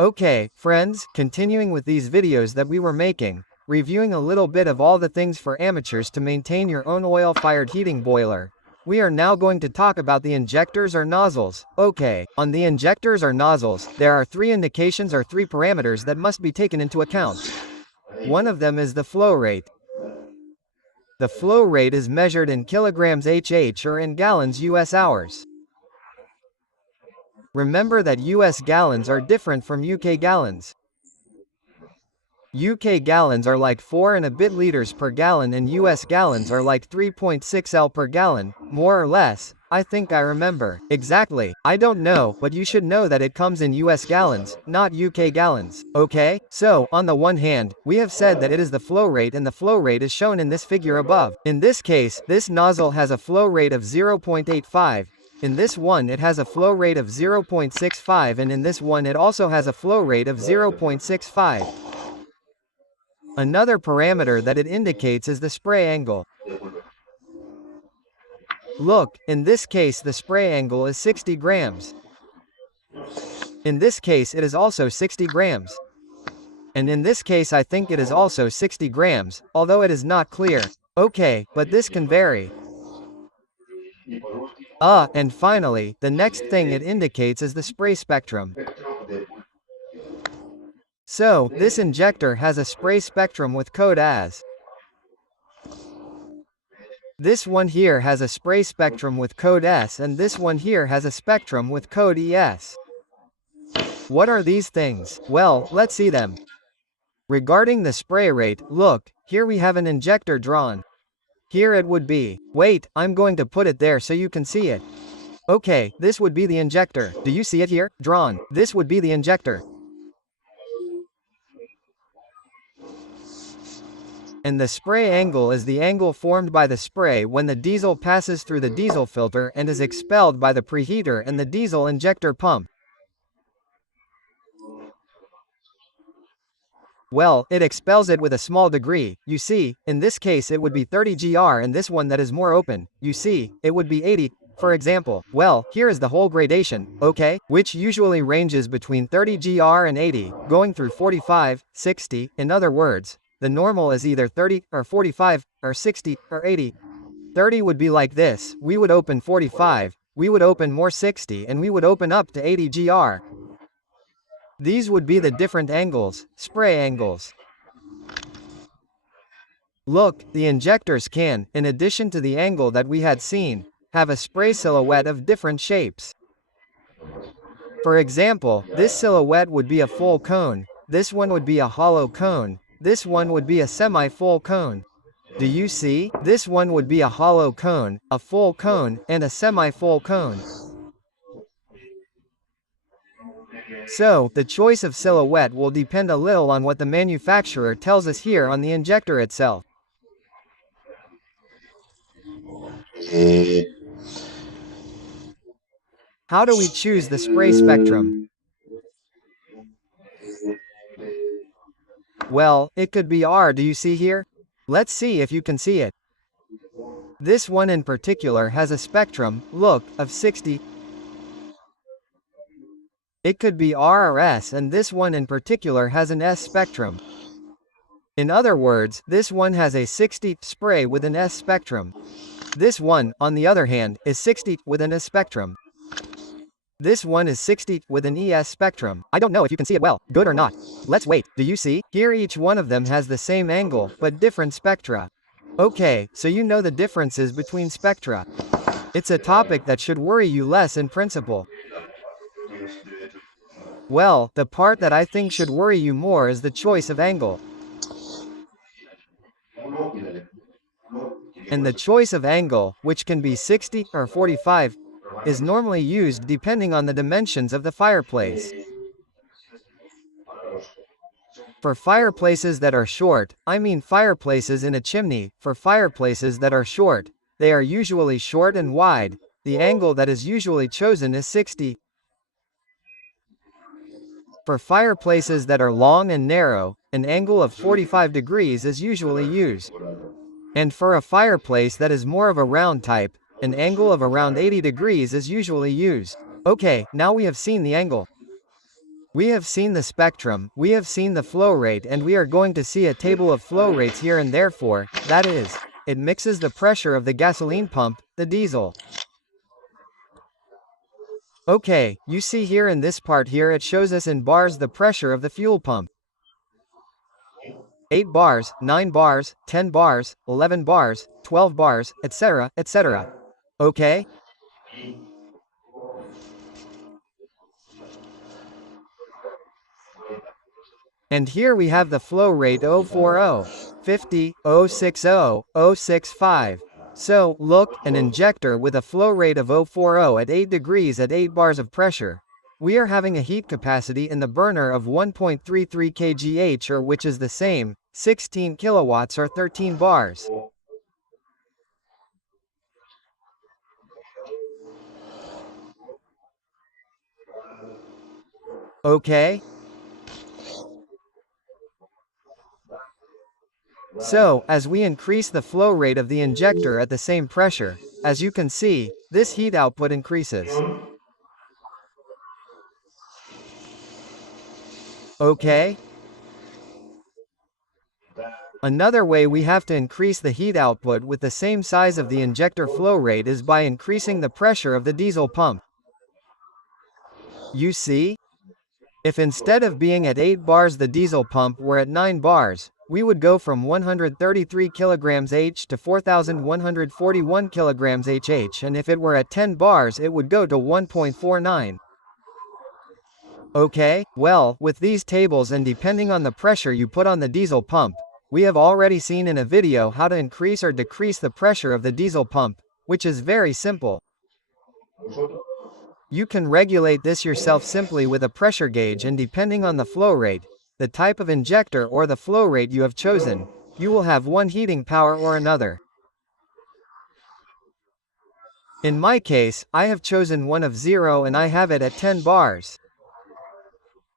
Okay, friends, continuing with these videos that we were making, reviewing a little bit of all the things for amateurs to maintain your own oil-fired heating boiler. We are now going to talk about the injectors or nozzles. Okay, on the injectors or nozzles, there are three indications or three parameters that must be taken into account. One of them is the flow rate. The flow rate is measured in kilograms HH or in gallons US hours. Remember that US gallons are different from UK gallons. UK gallons are like 4 and a bit liters per gallon and US gallons are like 3.6 L per gallon, more or less. I think I remember. Exactly. I don't know, but you should know that it comes in US gallons, not UK gallons. Okay? So, on the one hand, we have said that it is the flow rate and the flow rate is shown in this figure above. In this case, this nozzle has a flow rate of 0.85. In this one it has a flow rate of 0.65 and in this one it also has a flow rate of 0.65. Another parameter that it indicates is the spray angle. Look, in this case the spray angle is 60 grams. In this case it is also 60 grams. And in this case I think it is also 60 grams, although it is not clear. Okay, but this can vary. And finally, the next thing it indicates is the spray spectrum. So, this injector has a spray spectrum with code as. This one here has a spray spectrum with code S and this one here has a spectrum with code ES. What are these things? Well, let's see them. Regarding the spray rate, look, here we have an injector drawn. Here it would be. Wait, I'm going to put it there so you can see it. Okay, this would be the injector. Do you see it here? Drawn. This would be the injector. And the spray angle is the angle formed by the spray when the diesel passes through the diesel filter and is expelled by the preheater and the diesel injector pump. Well, it expels it with a small degree. You see, in this case it would be 30 gr and this one that is more open, you see, it would be 80. For example, well, here is the whole gradation, okay, which usually ranges between 30 gr and 80, going through 45, 60, in other words, the normal is either 30, or 45, or 60, or 80. 30 would be like this, we would open 45, we would open more 60 and we would open up to 80 gr. These would be the different angles, spray angles. Look, the injectors can, in addition to the angle that we had seen, have a spray silhouette of different shapes. For example, this silhouette would be a full cone, this one would be a hollow cone, this one would be a semi-full cone. Do you see? This one would be a hollow cone, a full cone, and a semi-full cone. So, the choice of silhouette will depend a little on what the manufacturer tells us here on the injector itself. How do we choose the spray spectrum? Well, it could be R. Do you see here? Let's see if you can see it. This one in particular has a spectrum, look, of 60. It could be R or S and this one in particular has an S spectrum. In other words, this one has a 60 spray with an S spectrum. This one, on the other hand, is 60 with an S spectrum. This one is 60 with an ES spectrum. I don't know if you can see it well, good or not. Let's wait. Do you see? Here each one of them has the same angle, but different spectra. Okay, so you know the differences between spectra. It's a topic that should worry you less in principle. Well, the part that I think should worry you more is the choice of angle. And the choice of angle, which can be 60 or 45, is normally used depending on the dimensions of the fireplace. For fireplaces that are short, I mean fireplaces in a chimney, for fireplaces that are short, they are usually short and wide, the angle that is usually chosen is 60. For fireplaces that are long and narrow, an angle of 45 degrees is usually used. And for a fireplace that is more of a round type, an angle of around 80 degrees is usually used. Okay, now we have seen the angle. We have seen the spectrum, we have seen the flow rate, and we are going to see a table of flow rates here, and therefore, that is, it mixes the pressure of the gasoline pump, the diesel. Okay, you see here in this part here it shows us in bars the pressure of the fuel pump. 8 bars, 9 bars, 10 bars, 11 bars, 12 bars, etc., etc. Okay? And here we have the flow rate 040, 50, 060, 065. So, look, an injector with a flow rate of 040 at 8 degrees at 8 bars of pressure. We are having a heat capacity in the burner of 1.33 kgh, or which is the same, 16 kilowatts or 13 bars. Okay? So, as we increase the flow rate of the injector at the same pressure, as you can see, this heat output increases. Okay? Another way we have to increase the heat output with the same size of the injector flow rate is by increasing the pressure of the diesel pump. You see? If instead of being at 8 bars the diesel pump were at 9 bars, we would go from 133 kilograms H to 4,141 kilograms HH, and if it were at 10 bars it would go to 1.49. Okay, well, with these tables and depending on the pressure you put on the diesel pump, we have already seen in a video how to increase or decrease the pressure of the diesel pump, which is very simple. You can regulate this yourself simply with a pressure gauge, and depending on the flow rate, the type of injector or the flow rate you have chosen, you will have one heating power or another. In my case, I have chosen one of 0 and I have it at 10 bars.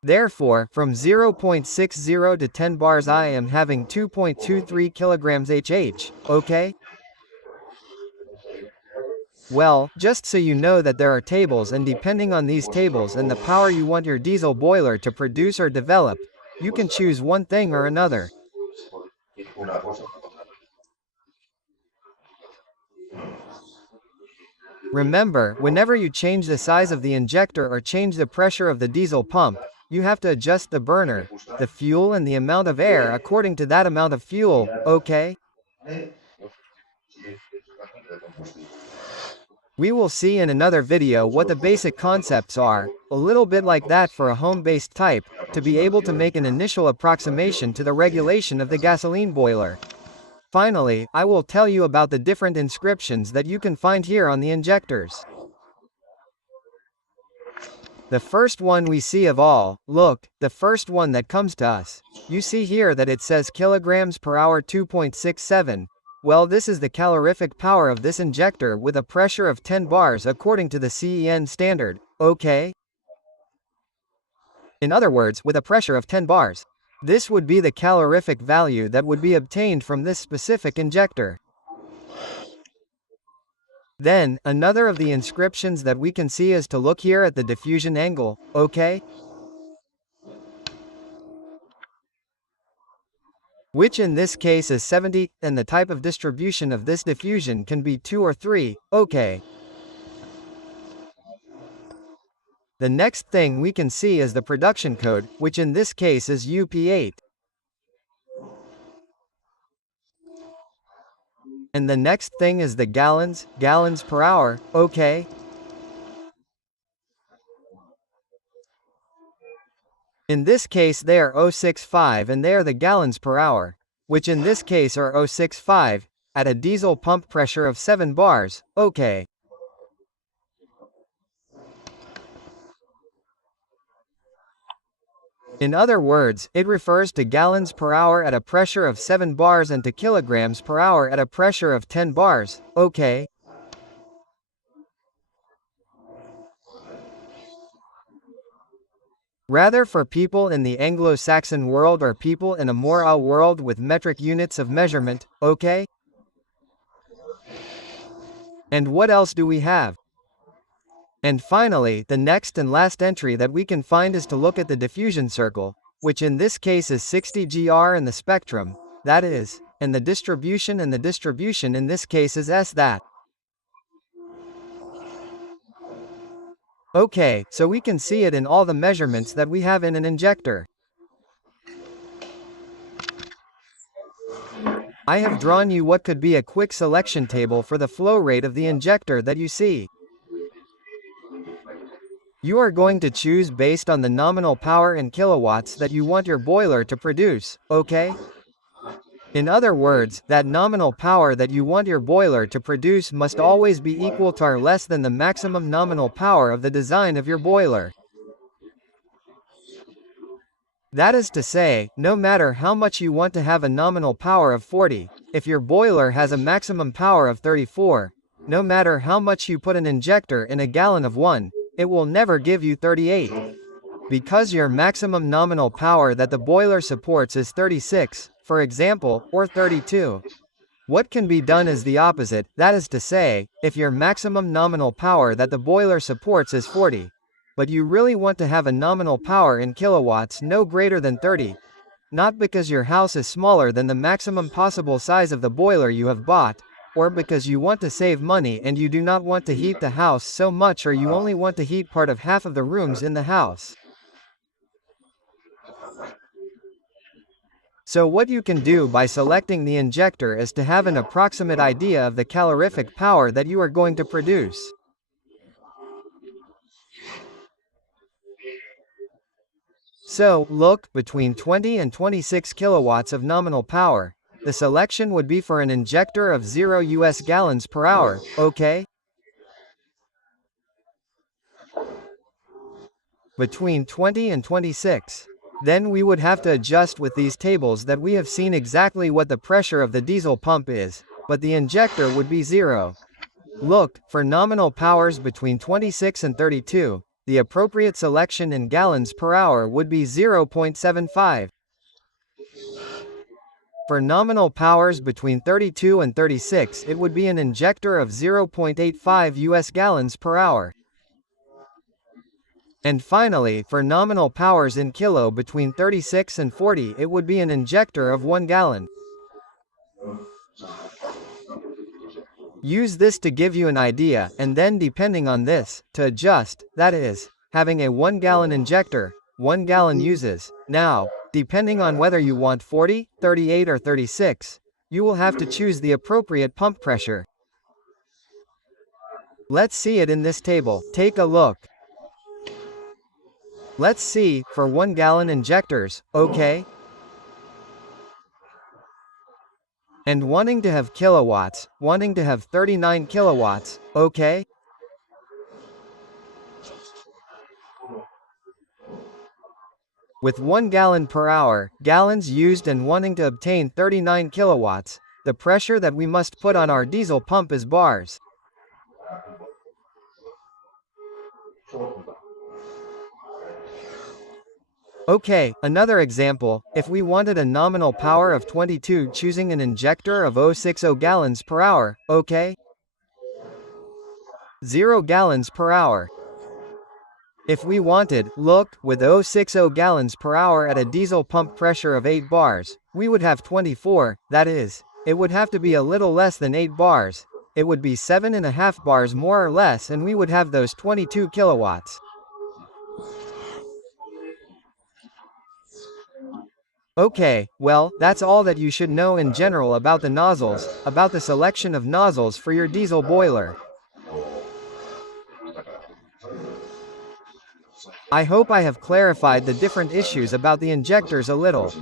Therefore, from 0.60 to 10 bars I am having 2.23 kilograms HH, okay? Well, just so you know that there are tables, and depending on these tables and the power you want your diesel boiler to produce or develop, you can choose one thing or another. Remember, whenever you change the size of the injector or change the pressure of the diesel pump, you have to adjust the burner, the fuel and the amount of air according to that amount of fuel, okay? We will see in another video what the basic concepts are, a little bit like that for a home-based type, to be able to make an initial approximation to the regulation of the gasoline boiler. Finally, I will tell you about the different inscriptions that you can find here on the injectors. The first one we see of all, look, the first one that comes to us. You see here that it says kilograms per hour 2.67. Well, this is the calorific power of this injector with a pressure of 10 bars according to the CEN standard, okay? In other words, with a pressure of 10 bars. This would be the calorific value that would be obtained from this specific injector. Then, another of the inscriptions that we can see is to look here at the diffusion angle, okay? Which in this case is 70, and the type of distribution of this diffusion can be 2 or 3, okay. The next thing we can see is the production code, which in this case is UP8. And the next thing is the gallons per hour, okay? In this case they are 0.65 and they are the gallons per hour, which in this case are 0.65, at a diesel pump pressure of 7 bars, okay. In other words, it refers to gallons per hour at a pressure of 7 bars and to kilograms per hour at a pressure of 10 bars, okay. Rather, for people in the Anglo-Saxon world or people in a more world with metric units of measurement, okay? And what else do we have? And finally, the next and last entry that we can find is to look at the diffusion circle, which in this case is 60 GR in the spectrum, that is, and the distribution in this case is S that. Okay, so we can see it in all the measurements that we have in an injector. I have drawn you what could be a quick selection table for the flow rate of the injector that you see. You are going to choose based on the nominal power in kilowatts that you want your boiler to produce, okay? In other words, that nominal power that you want your boiler to produce must always be equal to or less than the maximum nominal power of the design of your boiler. That is to say, no matter how much you want to have a nominal power of 40, if your boiler has a maximum power of 34, no matter how much you put an injector in a gallon of 1, it will never give you 38. Because your maximum nominal power that the boiler supports is 36, for example, or 32. What can be done is the opposite, that is to say, if your maximum nominal power that the boiler supports is 40, but you really want to have a nominal power in kilowatts no greater than 30, not because your house is smaller than the maximum possible size of the boiler you have bought, or because you want to save money and you do not want to heat the house so much or you only want to heat part of half of the rooms in the house. So what you can do by selecting the injector is to have an approximate idea of the calorific power that you are going to produce. So, look, between 20 and 26 kilowatts of nominal power, the selection would be for an injector of 0 US gallons per hour, okay? Between 20 and 26. Then we would have to adjust with these tables that we have seen exactly what the pressure of the diesel pump is, but the injector would be 0. Look, for nominal powers between 26 and 32, the appropriate selection in gallons per hour would be 0.75. For nominal powers between 32 and 36, it would be an injector of 0.85 US gallons per hour. And finally, for nominal powers in kilo between 36 and 40, it would be an injector of 1 gallon. Use this to give you an idea, and then depending on this, to adjust, that is, having a 1 gallon injector, 1 gallon uses. Now, depending on whether you want 40, 38 or 36, you will have to choose the appropriate pump pressure. Let's see it in this table, take a look. Let's see, for 1 gallon injectors, okay? And wanting to have kilowatts, wanting to have 39 kilowatts, okay? With 1 gallon per hour, gallons used and wanting to obtain 39 kilowatts, the pressure that we must put on our diesel pump is bars. Okay, another example, if we wanted a nominal power of 22 choosing an injector of 0.60 gallons per hour, okay? 0 gallons per hour. If we wanted, look, with 0.60 gallons per hour at a diesel pump pressure of 8 bars, we would have 24, that is, it would have to be a little less than 8 bars, it would be 7.5 bars more or less and we would have those 22 kilowatts. Okay, well, that's all that you should know in general about the nozzles, about the selection of nozzles for your diesel boiler. I hope I have clarified the different issues about the injectors a little.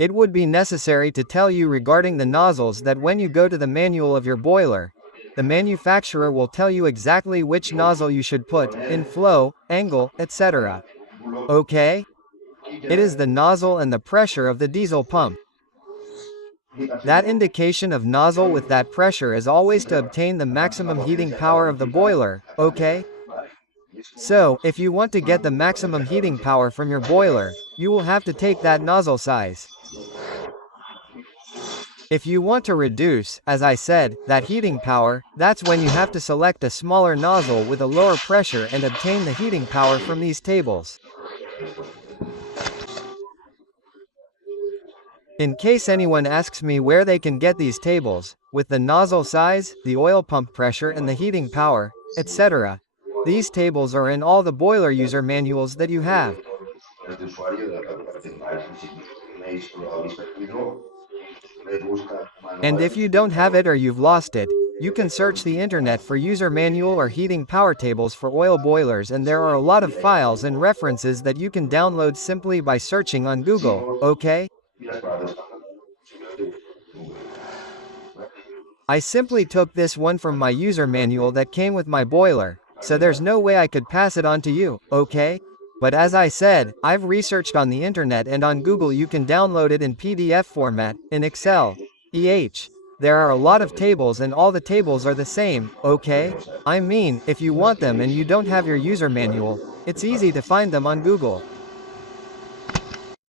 It would be necessary to tell you regarding the nozzles that when you go to the manual of your boiler, the manufacturer will tell you exactly which nozzle you should put, in flow, angle, etc. Okay? It is the nozzle and the pressure of the diesel pump. That indication of nozzle with that pressure is always to obtain the maximum heating power of the boiler, okay? So, if you want to get the maximum heating power from your boiler, you will have to take that nozzle size. If you want to reduce, as I said, that heating power, that's when you have to select a smaller nozzle with a lower pressure and obtain the heating power from these tables. In case anyone asks me where they can get these tables, with the nozzle size, the oil pump pressure and the heating power, etc. These tables are in all the boiler user manuals that you have. And if you don't have it or you've lost it, you can search the internet for user manual or heating power tables for oil boilers, and there are a lot of files and references that you can download simply by searching on Google, okay? I simply took this one from my user manual that came with my boiler, so there's no way I could pass it on to you, okay? But as I said, I've researched on the internet and on Google you can download it in PDF format, in Excel, There are a lot of tables and all the tables are the same, okay? I mean, if you want them and you don't have your user manual, it's easy to find them on Google.